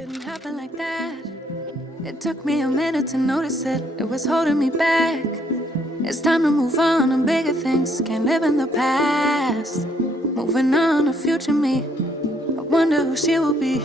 Didn't happen like that. It took me a minute to notice it. It was holding me back. It's time to move on to bigger things. Can't live in the past. Moving on to future me. I wonder who she will be.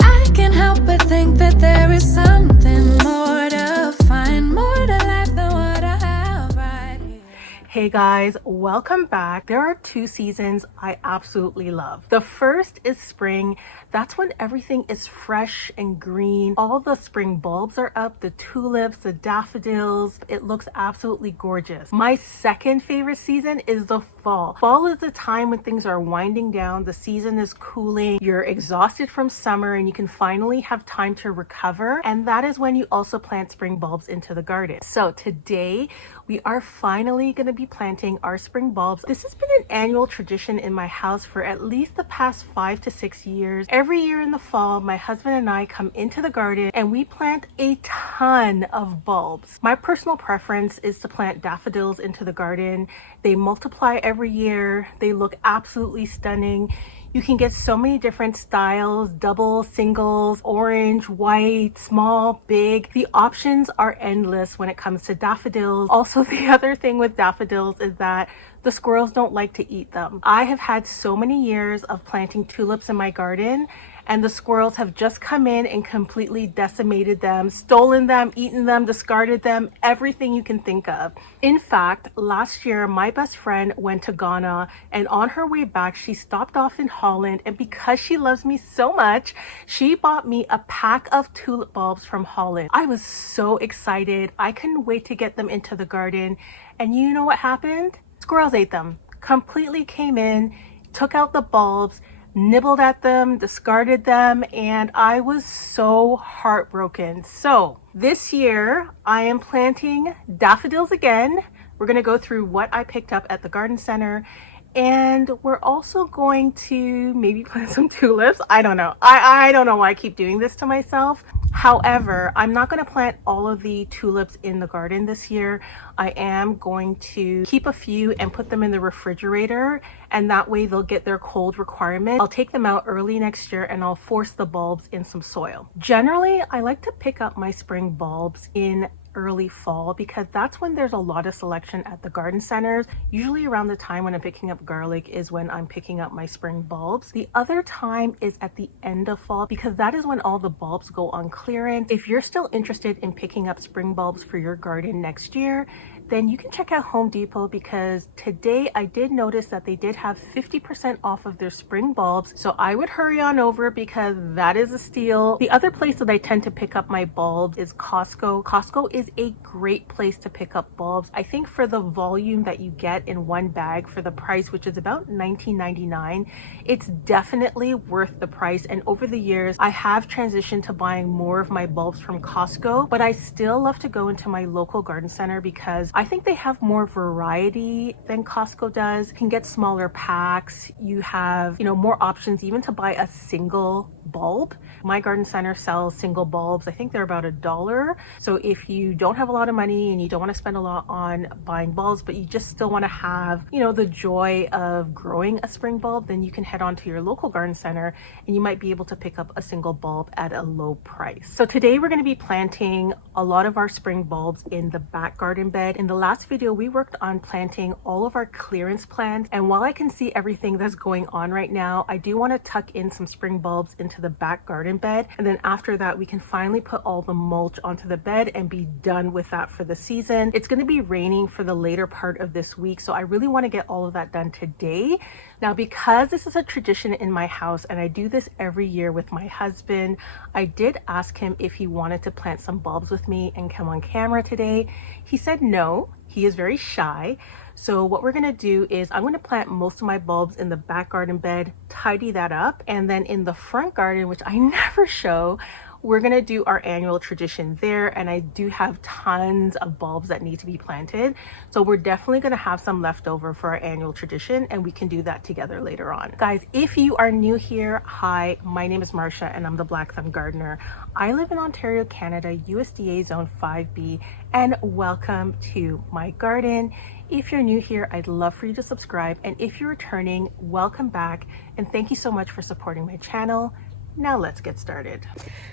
I can't help but think that there is something more to find, more to life than what I have right here. Hey guys, welcome back. There are two seasons I absolutely love. The first is spring. That's when everything is fresh and green. All the spring bulbs are up, the tulips, the daffodils. It looks absolutely gorgeous. My second favorite season is the fall. Fall is the time when things are winding down, the season is cooling, you're exhausted from summer, and you can finally have time to recover. And that is when you also plant spring bulbs into the garden. So today we are finally going to be planting our spring bulbs. This has been an annual tradition in my house for at least the past 5 to 6 years. Every year in the fall, my husband and I come into the garden and we plant a ton of bulbs. My personal preference is to plant daffodils into the garden. They multiply every year. They look absolutely stunning. You can get so many different styles, double, singles, orange, white, small, big. The options are endless when it comes to daffodils. Also, the other thing with daffodils is that the squirrels don't like to eat them. I have had so many years of planting tulips in my garden, and the squirrels have just come in and completely decimated them, stolen them, eaten them, discarded them, everything you can think of. In fact, last year, my best friend went to Ghana, and on her way back, she stopped off in Holland, and because she loves me so much, she bought me a pack of tulip bulbs from Holland. I was so excited. I couldn't wait to get them into the garden, and you know what happened? Squirrels ate them, completely came in, took out the bulbs, nibbled at them, discarded them, and I was so heartbroken. So this year I am planting daffodils again. We're going to go through what I picked up at the garden center, and we're also going to maybe plant some tulips. I don't know. I don't know why I keep doing this to myself. However, I'm not going to plant all of the tulips in the garden this year. I am going to keep a few and put them in the refrigerator, and that way they'll get their cold requirement. I'll take them out early next year and I'll force the bulbs in some soil. Generally, I like to pick up my spring bulbs in early fall because that's when there's a lot of selection at the garden centers. Usually around the time when I'm picking up garlic is when I'm picking up my spring bulbs. The other time is at the end of fall because that is when all the bulbs go on clearance. If you're still interested in picking up spring bulbs for your garden next year, then you can check out Home Depot because today I did notice that they did have 50% off of their spring bulbs. So I would hurry on over because that is a steal. The other place that I tend to pick up my bulbs is Costco. Costco is a great place to pick up bulbs. I think for the volume that you get in one bag for the price, which is about $19.99, it's definitely worth the price. And over the years, I have transitioned to buying more of my bulbs from Costco, but I still love to go into my local garden center because I think they have more variety than Costco does. You can get smaller packs. You have, more options even to buy a single bulb. My garden center sells single bulbs. I think they're about $1. So if you don't have a lot of money and you don't want to spend a lot on buying bulbs, but you just still want to have, the joy of growing a spring bulb, then you can head on to your local garden center and you might be able to pick up a single bulb at a low price. So today we're going to be planting a lot of our spring bulbs in the back garden bed. In the last video, we worked on planting all of our clearance plants. And while I can see everything that's going on right now, I do want to tuck in some spring bulbs into the back garden bed. And then after that, we can finally put all the mulch onto the bed and be done with that for the season. It's going to be raining for the later part of this week, so I really want to get all of that done today. Now, because this is a tradition in my house and I do this every year with my husband, I did ask him if he wanted to plant some bulbs with me and come on camera today. He said no. He is very shy. So what we're gonna do is I'm gonna plant most of my bulbs in the back garden bed, tidy that up, and then in the front garden, which I never show, we're gonna do our annual tradition there, and I do have tons of bulbs that need to be planted. So we're definitely gonna have some left over for our annual tradition, and we can do that together later on. Guys, if you are new here, hi, my name is Marsha and I'm the Black Thumb Gardener. I live in Ontario, Canada, USDA Zone 5B, and welcome to my garden. If you're new here, I'd love for you to subscribe, and if you're returning, welcome back, and thank you so much for supporting my channel. Now let's get started.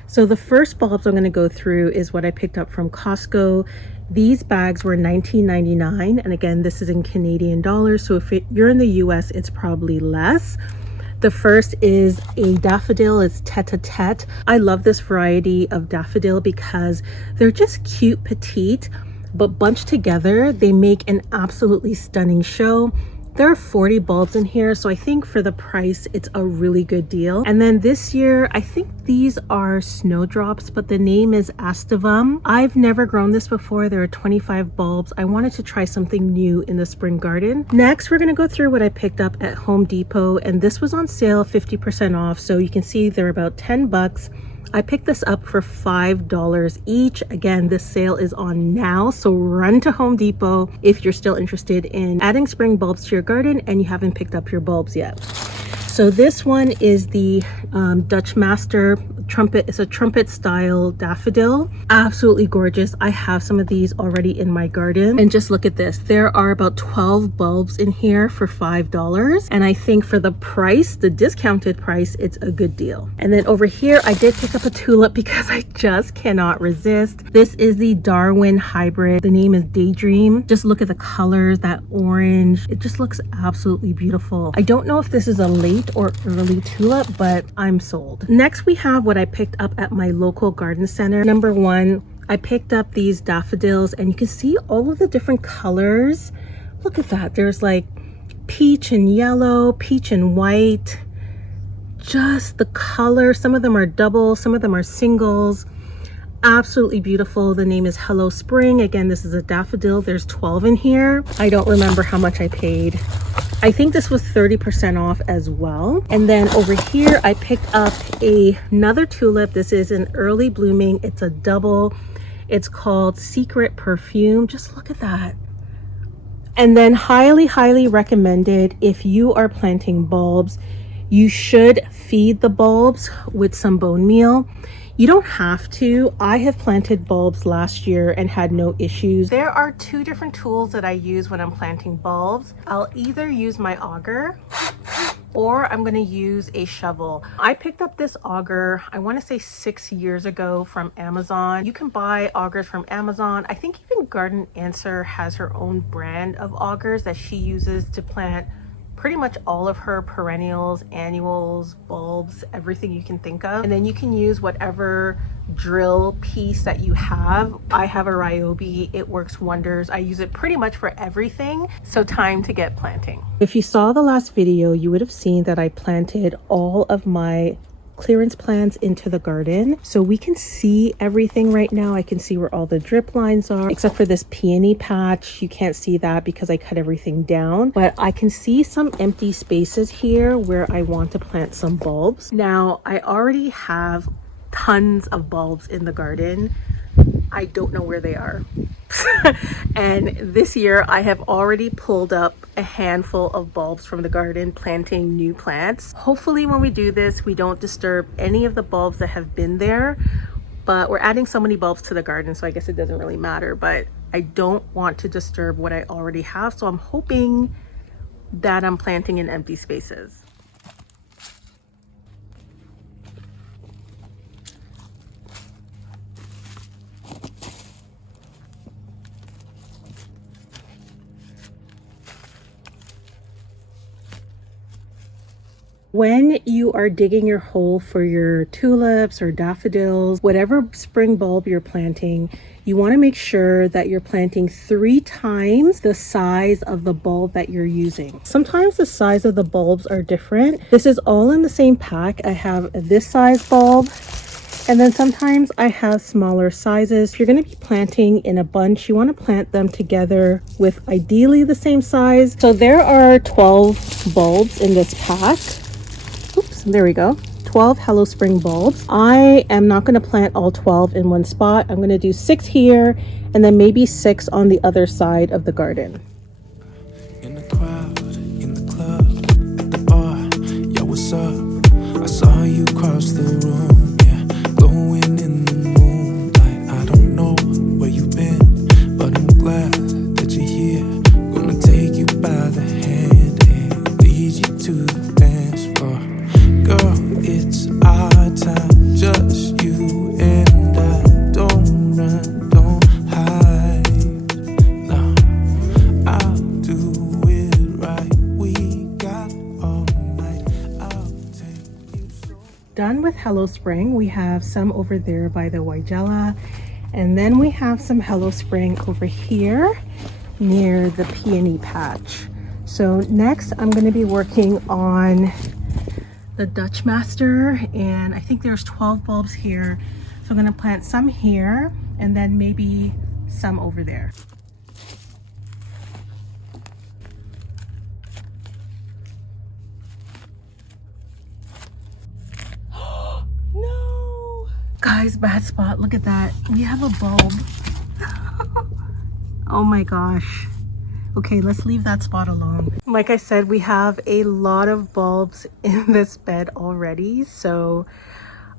So the first bulbs I'm going to go through is what I picked up from Costco. These bags were $19.99, and again, this is in Canadian dollars, so if you're in the US, it's probably less. The first is a daffodil. It's tete-a-tete. I love this variety of daffodil because they're just cute, petite, but bunched together, they make an absolutely stunning show. There are 40 bulbs in here, so I think for the price, it's a really good deal. And then this year, I think these are snowdrops, but the name is Astavum. I've never grown this before. There are 25 bulbs. I wanted to try something new in the spring garden. Next, we're gonna go through what I picked up at Home Depot, and this was on sale, 50% off. So you can see they're about 10 bucks. I picked this up for $5 each. Again, this sale is on now, so run to Home Depot if you're still interested in adding spring bulbs to your garden and you haven't picked up your bulbs yet. So this one is the Dutch Master trumpet. It's a trumpet style daffodil. Absolutely gorgeous. I have some of these already in my garden. And just look at this. There are about 12 bulbs in here for $5. And I think for the price, the discounted price, it's a good deal. And then over here, I did pick up a tulip because I just cannot resist. This is the Darwin hybrid. The name is Daydream. Just look at the colors, that orange. It just looks absolutely beautiful. I don't know if this is a late or early tulip, but I'm sold. Next, we have what I picked up at my local garden center. Number one, I picked up these daffodils, and you can see all of the different colors. Look at that. There's like peach and yellow, peach and white. Just the color. Some of them are double, some of them are singles. Absolutely beautiful. The name is Hello Spring. Again, this is a daffodil. There's 12 in here. I don't remember how much I paid. I think this was 30% off as well. And then over here, I picked up another tulip. This is an early blooming. It's a double. It's called Secret Perfume. Just look at that. And then highly, highly recommended if you are planting bulbs, you should feed the bulbs with some bone meal. You don't have to. I have planted bulbs last year and had no issues. There are two different tools that I use when I'm planting bulbs. I'll either use my auger or I'm gonna use a shovel. I picked up this auger, I wanna say 6 years ago from Amazon. You can buy augers from Amazon. I think even Garden Answer has her own brand of augers that she uses to plant pretty much all of her perennials, annuals, bulbs, everything you can think of. And then you can use whatever drill piece that you have. I have a Ryobi. It works wonders. I use it pretty much for everything. So time to get planting. If you saw the last video, you would have seen that I planted all of my clearance plants into the garden, so we can see everything right now. I can see where all the drip lines are, except for this peony patch. You can't see that because I cut everything down, but I can see some empty spaces here where I want to plant some bulbs. Now, I already have tons of bulbs in the garden. I don't know where they are. And this year I have already pulled up a handful of bulbs from the garden, planting new plants. Hopefully when we do this, we don't disturb any of the bulbs that have been there, but we're adding so many bulbs to the garden, so I guess it doesn't really matter, but I don't want to disturb what I already have. So I'm hoping that I'm planting in empty spaces. When you are digging your hole for your tulips or daffodils, whatever spring bulb you're planting, you want to make sure that you're planting 3 times the size of the bulb that you're using. Sometimes the size of the bulbs are different. This is all in the same pack. I have this size bulb, and then sometimes I have smaller sizes. If you're going to be planting in a bunch, you want to plant them together with ideally the same size. So there are 12 bulbs in this pack. Oops, there we go. 12 Hello Spring bulbs. I am not going to plant all 12 in one spot. I'm going to do 6 here and then maybe 6 on the other side of the garden. In the crowd, in the club, at the bar, yeah, what's up? I saw you cross the room, yeah, glowing in the moonlight. I don't know where you've been, but I'm glad that you're here. Gonna take you by the hand and lead you to the dance floor. Girl, it's our done with Hello Spring. We have some over there by the Waigela, and then we have some Hello Spring over here near the peony patch. So next I'm going to be working on the Dutch Master, and I think there's 12 bulbs here. So I'm going to plant some here and then maybe some over there. No! Guys, bad spot. Look at that. We have a bulb. Oh my gosh. Okay, let's leave that spot alone. Like I said, we have a lot of bulbs in this bed already, so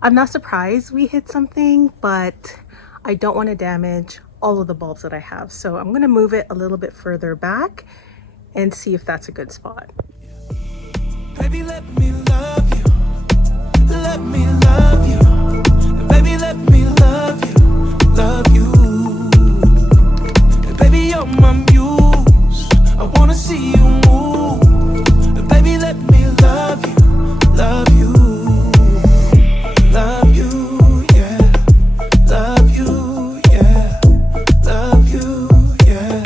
I'm not surprised we hit something, but I don't want to damage all of the bulbs that I have. So I'm going to move it a little bit further back and see if that's a good spot. Baby, let me love you. Let me love you. Baby, let me love you. Love you. Baby, you're my muse. I wanna see you move. Baby, let me love you. Love you. Love you, yeah. Love you, yeah. Love you, yeah.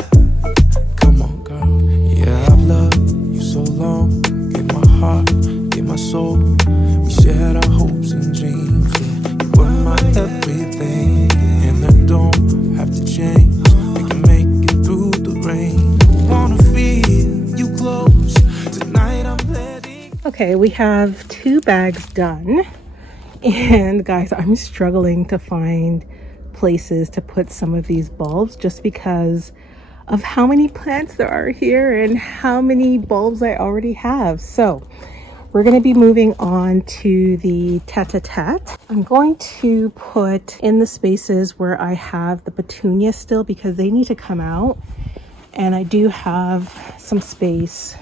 Come on, girl. Yeah, I've loved you so long. Give my heart, give my soul. We shared our hopes and dreams. Yeah. You were my everything, and I don't have to change. We can make it through the rain. Wanna feel you close. Tonight I'm letting. Okay, we have 2 bags done. And guys, I'm struggling to find places to put some of these bulbs just because of how many plants there are here and how many bulbs I already have. So we're going to be moving on to the tete-a-tete. I'm going to put in the spaces where I have the petunia still because they need to come out. And I do have some space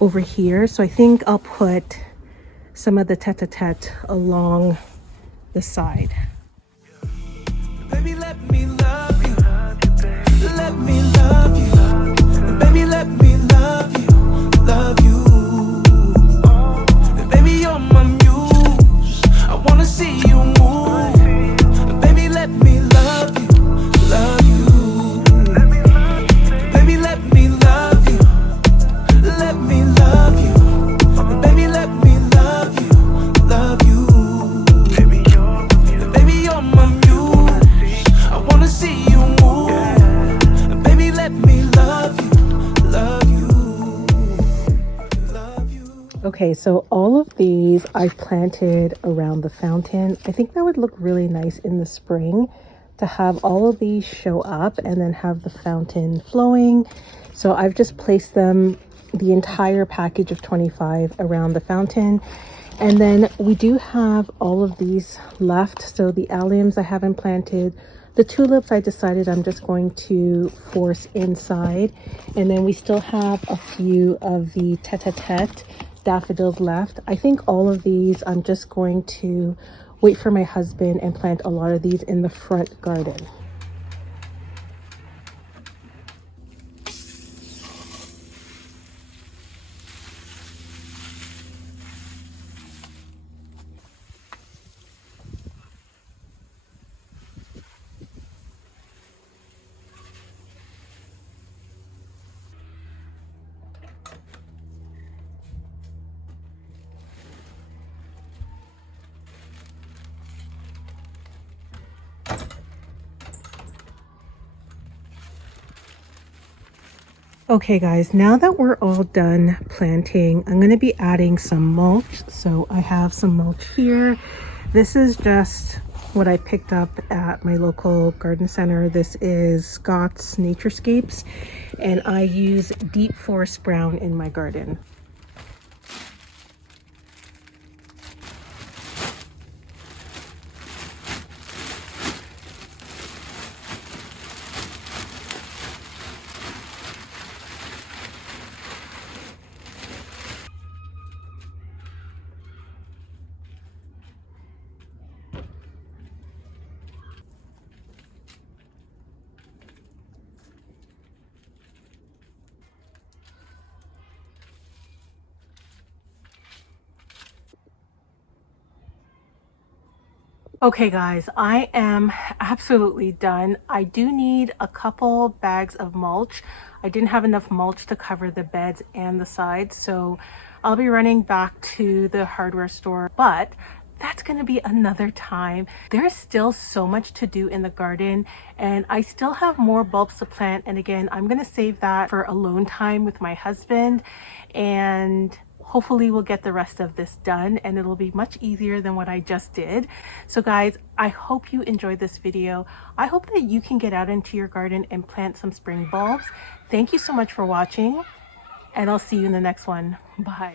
over here. So I think I'll put some of the tete-a-tete along the side. Baby, let me love you. Let me love you. Baby, let me love you. Love you. Baby, you're my muse. I wanna see you move. Baby, let me love you. Love you. Baby, let me love you. Let me love you. Baby, let me love you. Love you. Baby, you're my muse. I wanna see you move. Baby, let me love you. Love you. Love you. Okay, so all of these I planted around the fountain. I think that would look really nice in the spring to have all of these show up and then have the fountain flowing. So I've just placed them, the entire package of 25 around the fountain. And then we do have all of these left. So the alliums I haven't planted. The tulips I decided I'm just going to force inside. And then we still have a few of the tete-a-tete daffodils left. I think all of these I'm just going to wait for my husband and plant a lot of these in the front garden. Okay guys, now that we're all done planting, I'm going to be adding some mulch. So I have some mulch here. This is just what I picked up at my local garden center. This is Scott's Naturescapes, and I use deep forest brown in my garden. Okay guys, I am absolutely done. I do need a couple bags of mulch. I didn't have enough mulch to cover the beds and the sides, so I'll be running back to the hardware store, but that's going to be another time. There's still so much to do in the garden, and I still have more bulbs to plant, and again, I'm going to save that for alone time with my husband, and hopefully we'll get the rest of this done and it'll be much easier than what I just did. So guys, I hope you enjoyed this video. I hope that you can get out into your garden and plant some spring bulbs. Thank you so much for watching, and I'll see you in the next one. Bye.